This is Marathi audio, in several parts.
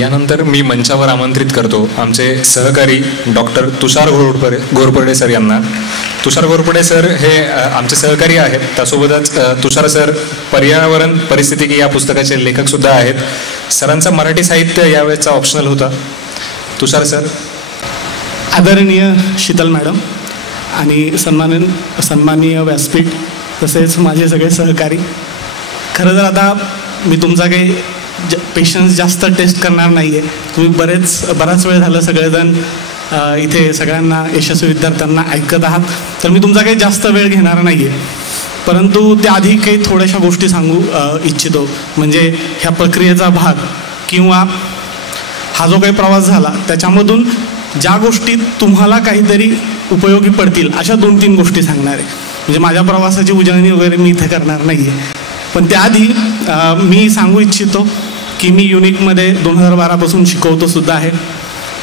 यानंतर मी मंचावर आमंत्रित करतो आमचे सहकारी डॉक्टर तुषार घोरपडे सर यांना. तुषार घोरपडे सर हे आमचे सहकारी आहेत. त्यासोबतच तुषार सर पर्यावरण परिस्थितिकी या पुस्तकाचे लेखकसुद्धा आहेत. सरांचा मराठी साहित्य यावेळेचा ऑप्शनल होता. तुषार सर. आदरणीय शीतल मॅडम आणि सन्माननीय व्यासपीठ तसेच माझे सगळे सहकारी, खरं तर आता मी तुमचा काही पेशन्स जास्त टेस्ट करणार नाही आहे. तुम्ही बराच वेळ झालं सगळेजण इथे सगळ्यांना यशस्वी विद्यार्थ्यांना ऐकत आहात, तर मी तुमचा काही जास्त वेळ घेणार नाही आहे. परंतु त्याआधी काही थोड्याशा गोष्टी सांगू इच्छितो. म्हणजे ह्या प्रक्रियेचा भाग किंवा हा जो काही प्रवास झाला त्याच्यामधून ज्या गोष्टी तुम्हाला काहीतरी उपयोगी पडतील अशा 2-3 गोष्टी सांगणार आहे. म्हणजे माझ्या प्रवासाची उजळणी वगैरे मी इथे करणार नाही आहे. पण त्याआधी मी सांगू इच्छितो की मी युनिकमध्ये 2012पासून शिकवतोसुद्धा आहे.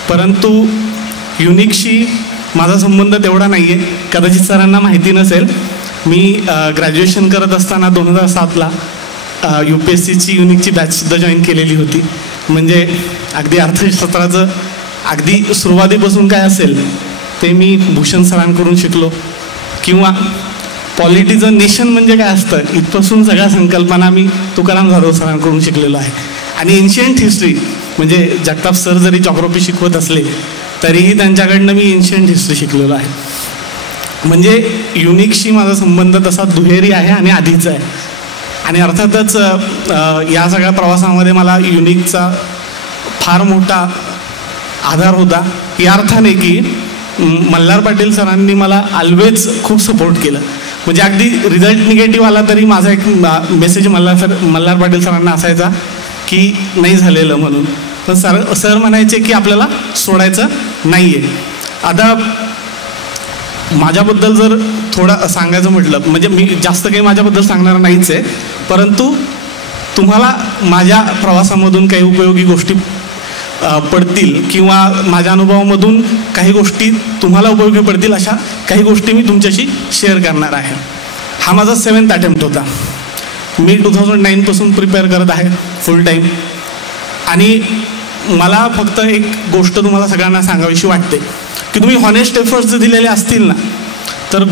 परंतु युनिकशी माझा संबंध तेवढा नाही आहे. कदाचित सरांना माहिती नसेल, मी ग्रॅज्युएशन करत असताना 2007ला UPSCची युनिकची बॅचसुद्धा जॉईन केलेली होती. म्हणजे अगदी अर्थशास्त्राचं अगदी सुरुवातीपासून काय असेल ते मी भूषण सरांकडून शिकलो. किंवा पॉलिटीचं नेशन म्हणजे काय असतं इथपासून सगळ्या संकल्पना मी तुकाराम जाधव सरांकडून शिकलेलो आहे. आणि एन्शियंट हिस्ट्री म्हणजे जगताप सर जरी जॉग्रफी शिकवत असले तरीही त्यांच्याकडनं मी एन्शियंट हिस्ट्री शिकलेलो आहे. म्हणजे युनिकशी माझा संबंध तसा दुहेरी आहे आणि आधीचा आहे. आणि अर्थातच या सगळ्या प्रवासामध्ये मला युनिकचा फार मोठा आधार होता, या अर्थाने की मल्हार पाटील सरांनी मला ऑलवेज खूप सपोर्ट केलं. म्हणजे अगदी रिझल्ट निगेटिव्ह आला तरी माझा एक मेसेज मल्हार पाटील सरांना असायचा की नाही झालेलं म्हणून. पण सर म्हणायचे की आपल्याला सोडायचं नाही आहे. आता माझ्याबद्दल जर थोडं सांगायचं म्हटलं, म्हणजे मी जास्त काही माझ्याबद्दल सांगणार नाहीच आहे, परंतु तुम्हाला माझ्या प्रवासामधून काही उपयोगी गोष्टी पडतील किंवा माझ्या अनुभवामधून काही गोष्टी तुम्हाला उपयोगी पडतील अशा काही गोष्टी मी तुमच्याशी शेअर करणार आहे. हा माझा 7th अटेम्प्ट होता. मी 2009पासून प्रिपेअर करत आहे फुल टाईम. आणि मला फक्त एक गोष्ट तुम्हाला सगळ्यांना सांगावीशी वाटते की तुम्ही हॉनेस्ट एफर्ट्स जर दिलेले असतील ना तर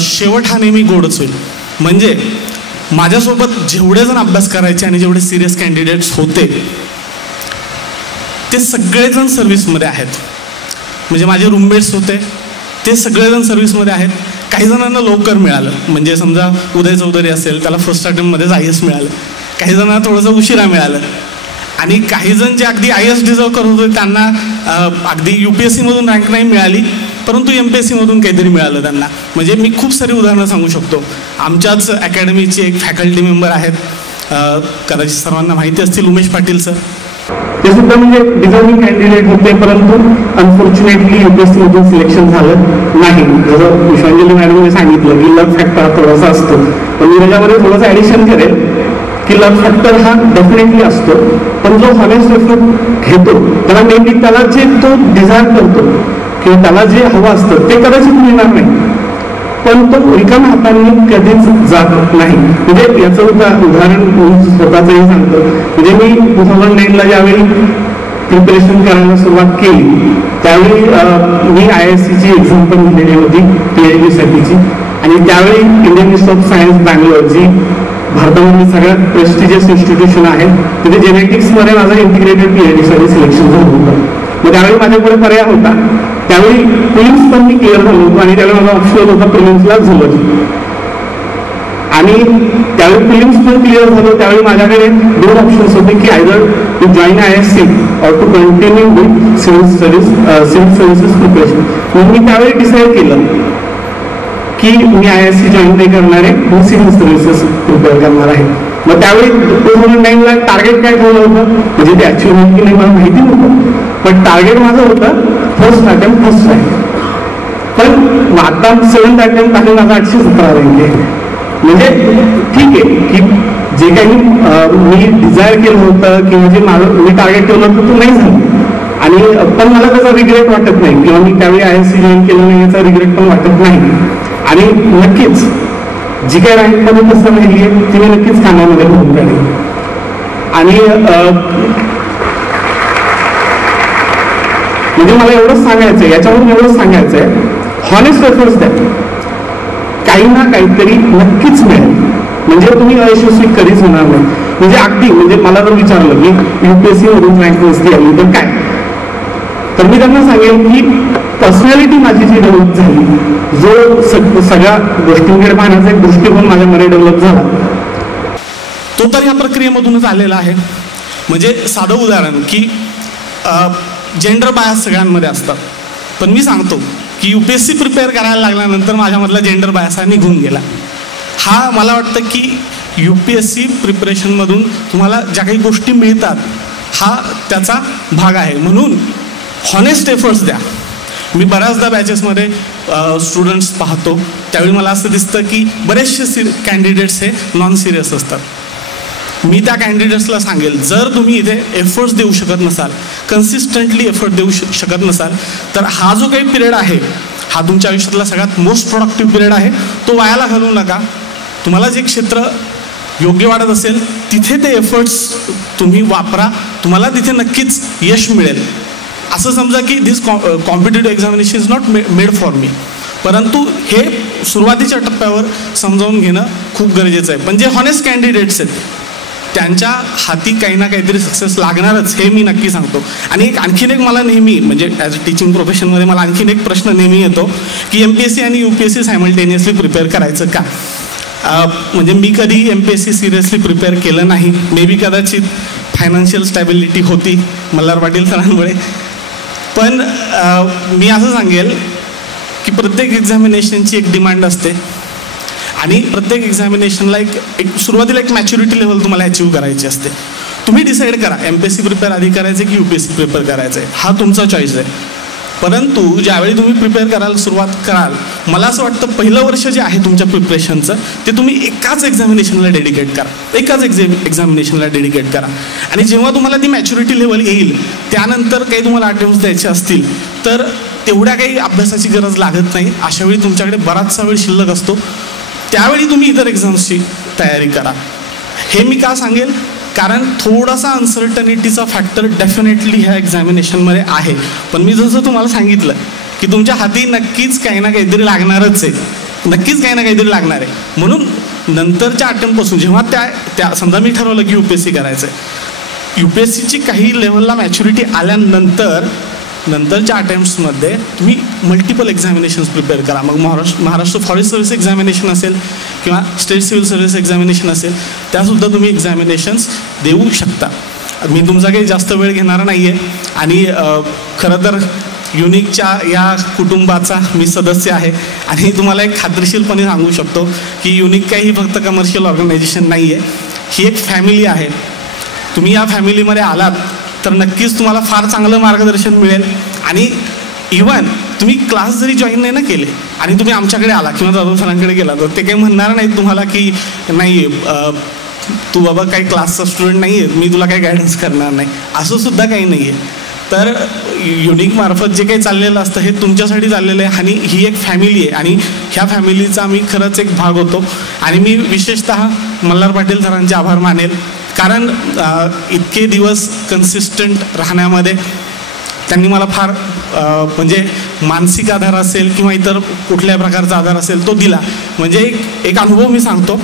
शेवट हा नेहमी गोडच होईल. म्हणजे माझ्यासोबत जेवढे जण अभ्यास करायचे आणि जेवढे सिरियस कॅन्डिडेट्स होते ते सगळेजण सर्व्हिसमध्ये आहेत. म्हणजे माझे रूममेट्स होते ते सगळेजण सर्व्हिसमध्ये आहेत. काही जणांना लवकर मिळालं, म्हणजे समजा उदय चौधरी असेल त्याला फर्स्ट अटेम्प्टमध्येच IAS मिळालं, काही जणांना थोडंसं उशिरा मिळालं, आणि काही जण जे अगदी IAS डिझर्व करत होते त्यांना अगदी UPSCमधून रँक नाही मिळाली परंतु MPSCमधून काहीतरी मिळालं त्यांना. म्हणजे मी खूप सारी उदाहरणं सांगू शकतो. आमच्याच अकॅडमीचे एक फॅकल्टी मेंबर आहेत, कदाचित सर्वांना माहिती असतील, उमेश पाटील सर. ते सुद्धा म्हणजे डिझर्विंग कॅन्डिडेट होते, परंतु अनफॉर्च्युनेटली UPSCमधून सिलेक्शन झालं नाही. जसं विश्वांजली मॅडमने सांगितलं की लक फॅक्टर थोडासा असतो, पण मी त्याच्यामध्ये थोडंसं ॲडिशन करेल की लक फॅक्टर हा डेफिनेटली असतो, पण जो हॉनेस्ट एफर्ट घेतो त्याला नेहमी त्याला जे तो डिझायर करतो किंवा त्याला जे हवं असतं ते कदाचित मिळणार नाही, पण तो रिकाम्या हातांनी कधीच जात नाही. म्हणजे याचं उदाहरण मी स्वतःचंही सांगतो. म्हणजे मी 2009ला ज्यावेळी प्रिपरेशन करायला सुरुवात केली त्यावेळी मी IISCची एक्झाम पण दिलेली होती PhD साठीची. आणि त्यावेळी Indian Institute of Science Bangalore, जी भारतामधली सगळ्यात प्रेस्टिजियस इन्स्टिट्यूशन आहे, तिथे जेनेटिक्समध्ये माझं इंटिग्रेटेड PhDसाठी सिलेक्शन झालं होतं. मग त्यावेळी माझ्याकडे पर्याय होता. त्यावेळी प्रिलिम्स पण मी क्लिअर झालो होतो आणि त्यावेळी माझा ऑप्शनल होता प्रिलिम्सला झुलत. आणि त्यावेळी प्रिलिम्स पण क्लिअर झालो. त्यावेळी माझ्याकडे 2 ऑप्शन्स होते की either to join IISc or to continue with civil services preparation. मग मी त्यावेळी डिसाईड केलं की मी IISc जॉईन नाही करणार आहे, मी सिव्हिल सर्व्हिसेस प्रिपेअर करणार आहे. मग त्यावेळी 2009ला टार्गेट काय ठेवलं होतं, म्हणजे ते अचीव्ह होईल की नाही मला माहिती नव्हतं, पण टार्गेट माझं होतं फर्स्ट अटेम्प्ट फर्स्ट रँक. पण आता 7th अटेम्प्ट आहे माझा 817 रँक आहे. म्हणजे ठीक आहे की जे काही मी डिझायर केलं होतं किंवा जे मी टार्गेट ठेवलं होतं तो नाही झालं, आणि पण मला त्याचा रिग्रेट वाटत नाही किंवा मी त्यावेळी IISc जॉईन केलं नाही याचा रिग्रेट पण वाटत नाही. आणि नक्कीच जी काही रँकमध्ये तसं राहिली आहे ती मी नक्कीच कामामध्ये भरून काढेल. आणि म्हणजे मला एवढंच सांगायचं आहे, याच्यावरून एवढंच सांगायचं आहे, हॉनेस्ट एफर्ट्स द्या, काही ना काहीतरी नक्कीच मिळेल. म्हणजे तुम्ही अयशस्वी कधीच होणार नाही. म्हणजे अगदी म्हणजे मला जर विचारलं की UPSC मधून रँक नसती आली तर काय, तर मी त्यांना सांगेन की पर्सनॅलिटी माझी जी डेव्हलप झाली, जो सगळ्या गोष्टींकडे पाहण्याचा एक दृष्टिकोन माझ्यामध्ये डेव्हलप झाला, तो तर या प्रक्रियेमधूनच आलेला आहे. म्हणजे साधं उदाहरण की जेंडर बायस सगळ्यांमध्ये असतात, पण मी सांगतो की UPSC प्रिपेअर करायला लागल्यानंतर माझ्यामधला जेंडर बायस हा निघून गेला. हा मला वाटतं की UPSC प्रिपरेशनमधून तुम्हाला ज्या काही गोष्टी मिळतात हा त्याचा भाग आहे. म्हणून हॉनेस्ट एफर्ट्स द्या. मी बऱ्याचदा बॅचेसमध्ये स्टुडंट्स पाहतो, त्यावेळी मला असं दिसतं की बरेचसे कॅन्डिडेट्स हे नॉन सिरियस असतात. मी त्या कॅन्डिडेट्सला सांगेल, जर तुम्ही इथे एफर्ट्स देऊ शकत नसाल, कन्सिस्टंटली एफर्ट देऊ शकत नसाल, तर हा जो काही पिरियड आहे हा तुमच्या आयुष्यातला सगळ्यात मोस्ट प्रोडक्टिव्ह पिरियड आहे. तो वायाला घालवू नका. तुम्हाला जे क्षेत्र योग्य वाटत असेल तिथे ते एफर्ट्स तुम्ही वापरा, तुम्हाला तिथे नक्कीच यश मिळेल. असं समजा की this competitive examination is not made for me, परंतु हे सुरुवातीच्या टप्प्यावर समजावून घेणं खूप गरजेचं आहे. पण जे हॉनेस्ट कॅन्डिडेट्स आहेत त्यांच्या हाती काही ना काहीतरी सक्सेस लागणारच, हे मी नक्की सांगतो. आणि आणखीन एक मला नेहमी म्हणजे ॲज अ टीचिंग प्रोफेशनमध्ये मला आणखीन एक प्रश्न नेहमी येतो की MPSC आणि UPSC सायमल्टेनियसली प्रिपेअर करायचं का. म्हणजे मी कधी MPSC सिरियसली प्रिपेअर केलं नाही. मे बी कदाचित फायनान्शियल स्टॅबिलिटी होती मल्हार पाटील सरांमुळे. पण मी असं सांगेल की प्रत्येक एक्झामिनेशनची एक डिमांड असते आणि प्रत्येक एक्झामिनेशनला एक सुरुवातीला एक मॅच्युरिटी लेवल तुम्हाला अचीव्ह करायची असते. तुम्ही डिसाईड करा MPSC प्रिपेअर आधी करायचं की UPSC प्रिपेअर करायचं आहे, हा तुमचा चॉईस आहे. परंतु ज्यावेळी तुम्ही प्रिपेअर करायला सुरुवात कराल, मला असं वाटतं पहिलं वर्ष जे आहे तुमच्या प्रिपरेशनचं ते तुम्ही एकाच एक्झामिनेशनला डेडिकेट करा, एकाच एक्झामिनेशनला डेडिकेट करा. आणि जेव्हा तुम्हाला ती मॅच्युरिटी लेवल येईल त्यानंतर काही तुम्हाला अटेम्प्ट्स द्यायचे असतील तर तेवढ्या काही अभ्यासाची गरज लागत नाही. अशावेळी तुमच्याकडे बराचसा वेळ शिल्लक असतो, त्यावेळी तुम्ही इतर एक्झाम्सची तयारी करा. हे मी का सांगेल, कारण थोडासा अनसर्टनिटीचा फॅक्टर डेफिनेटली ह्या एक्झामिनेशनमध्ये आहे. पण मी जसं तुम्हाला सांगितलं की तुमच्या हाती नक्कीच काही ना काहीतरी लागणारच आहे, नक्कीच काही ना काहीतरी लागणार आहे. म्हणून नंतरच्या अटेम्प्टपासून जेव्हा त्या समजा मी ठरवलं की UPSC करायचं आहे, UPSCची काही लेवलला मॅच्युरिटी आल्यानंतरच्या अटेम्प्ट्समध्ये तुम्ही मल्टिपल एक्झामिनेशन्स प्रिपेअर करा. मग महाराष्ट्र फॉरेस्ट सर्व्हिस एक्झामिनेशन असेल किंवा स्टेट सिव्हिल सर्व्हिस एक्झामिनेशन असेल, त्यासुद्धा तुम्ही एक्झामिनेशन्स देऊ शकता. मी तुमचा काही जास्त वेळ घेणार नाही आहे. आणि खरं तर युनिकच्या या कुटुंबाचा मी सदस्य आहे आणि तुम्हाला एक खात्रीशीरपणे सांगू शकतो की युनिक काही फक्त कमर्शियल ऑर्गनायझेशन नाही आहे, ही एक फॅमिली आहे. तुम्ही या फॅमिलीमध्ये आलात तर नक्कीच तुम्हाला फार चांगलं मार्गदर्शन मिळेल. आणि इवन तुम्ही क्लास जरी जॉईन नाही ना केले आणि तुम्ही आमच्याकडे आला किंवा जाधव सरांकडे गेला तर ते काही म्हणणार नाहीत तुम्हाला की नाही तू बाबा काही क्लासचा स्टुडंट नाही आहे, मी तुला काही गायडन्स करणार नाही, असं सुद्धा काही नाही आहे. तर युनिक मार्फत जे काही चाललेलं असतं हे तुमच्यासाठी चाललेलं आहे आणि ही एक फॅमिली आहे आणि ह्या फॅमिलीचा मी खरंच एक भाग होतो. आणि मी विशेषतः मल्हार पाटील सरांचे आभार मानेल, कारण इतके दिवस कन्सिस्टंट राहण्यामध्ये त्यांनी मला फार म्हणजे मानसिक आधार असेल किंवा इतर कुठल्या प्रकारचा आधार असेल तो दिला. म्हणजे एक अनुभव मी सांगतो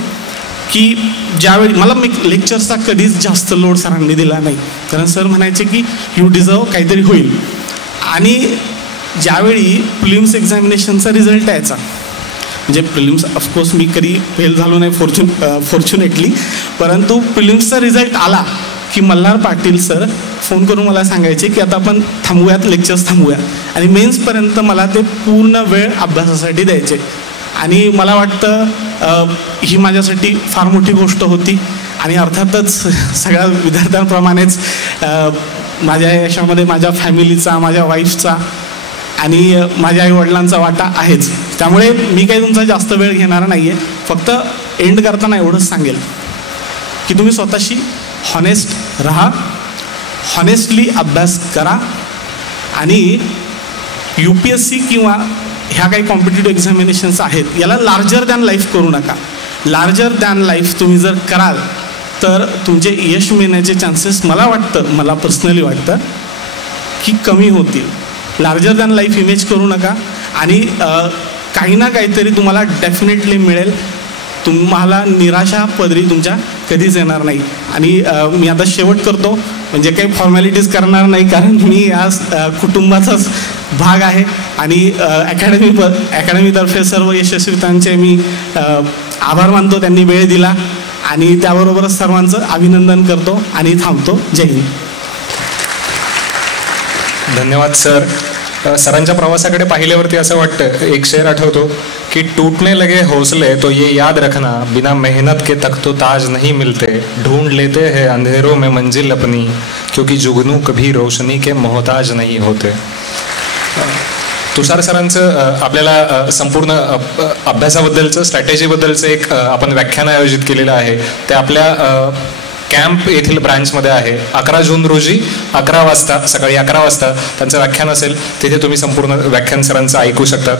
की ज्यावेळी मला लेक्चर्सचा कधीच जास्त लोड सरांनी दिला नाही, कारण सर म्हणायचे की यू डिझर्व काहीतरी होईल. आणि ज्यावेळी प्रिलिम्स एक्झामिनेशनचा रिझल्ट यायचा, म्हणजे प्रिलिम्स ऑफकोर्स मी कधी फेल झालो नाही फॉर्च्युनेटली, परंतु प्रिलिम्सचा रिझल्ट आला की मल्हार पाटील सर फोन करून मला सांगायचे की आता आपण थांबूयात, लेक्चर्स थांबूया. आणि मेन्सपर्यंत मला ते पूर्ण वेळ अभ्यासासाठी द्यायचे. आणि मला वाटतं ही माझ्यासाठी फार मोठी गोष्ट होती. आणि अर्थातच सगळ्या विद्यार्थ्यांप्रमाणेच माझ्या यशामध्ये माझ्या फॅमिलीचा, माझ्या वाईफचा आणि माझ्या आईवडिलांचा वाटा आहेच. त्यामुळे मी काही तुमचा जास्त वेळ घेणार नाही आहे. फक्त एंड करताना एवढंच सांगेल की तुम्ही स्वतःशी हॉनेस्ट राहा, हॉनेस्टली अभ्यास करा आणि UPSC किंवा ह्या काही कॉम्पिटिटिव्ह एक्झामिनेशन्स आहेत याला लार्जर दॅन लाईफ करू नका. लार्जर दॅन लाईफ तुम्ही जर कराल तर तुमचे यश मिळण्याचे चान्सेस मला पर्सनली वाटतं की कमी होतील. लार्जर दॅन लाईफ इमेज करू नका आणि काही ना काहीतरी तुम्हाला डेफिनेटली मिळेल. तुम्हाला निराशा पदरी तुमच्या कधीच येणार नाही. आणि मी आता शेवट करतो, म्हणजे काही फॉर्मॅलिटीज करणार नाही, कारण मी आज कुटुंबाचाच भाग आहे. आणि अकॅडमीतर्फे सर्व यशस्वीतांचे मी आभार मानतो, त्यांनी वेळ दिला. आणि त्याबरोबरच सर्वांचं अभिनंदन करतो आणि थांबतो. जय हिंद. धन्यवाद सर. सरांच्या प्रवासाकडे पाहिल्यावरती असं वाटतं, एक शेर आठवतो की टूटने लगे हौसले तो ये याद रखना, बिना मेहनत के तक तो ताज नहीं मिलते, ढूंढ लेते हैं अंधेरों में मंजिल अपनी, क्योंकि जुगनू कभी रोशनी के मोहताज नहीं होते. तुषार सरांचं आपल्याला संपूर्ण अभ्यासाबद्दलचं, स्ट्रॅटेजीबद्दलचं एक आपण व्याख्यान आयोजित केलेलं आहे. ते आपल्या कॅम्प येथील ब्रँचमध्ये आहे. 11 जून रोजी 11 वाजता, सकाळी 11 वाजता त्यांचं व्याख्यान असेल. तिथे तुम्ही संपूर्ण व्याख्यान सरांचं ऐकू शकतात.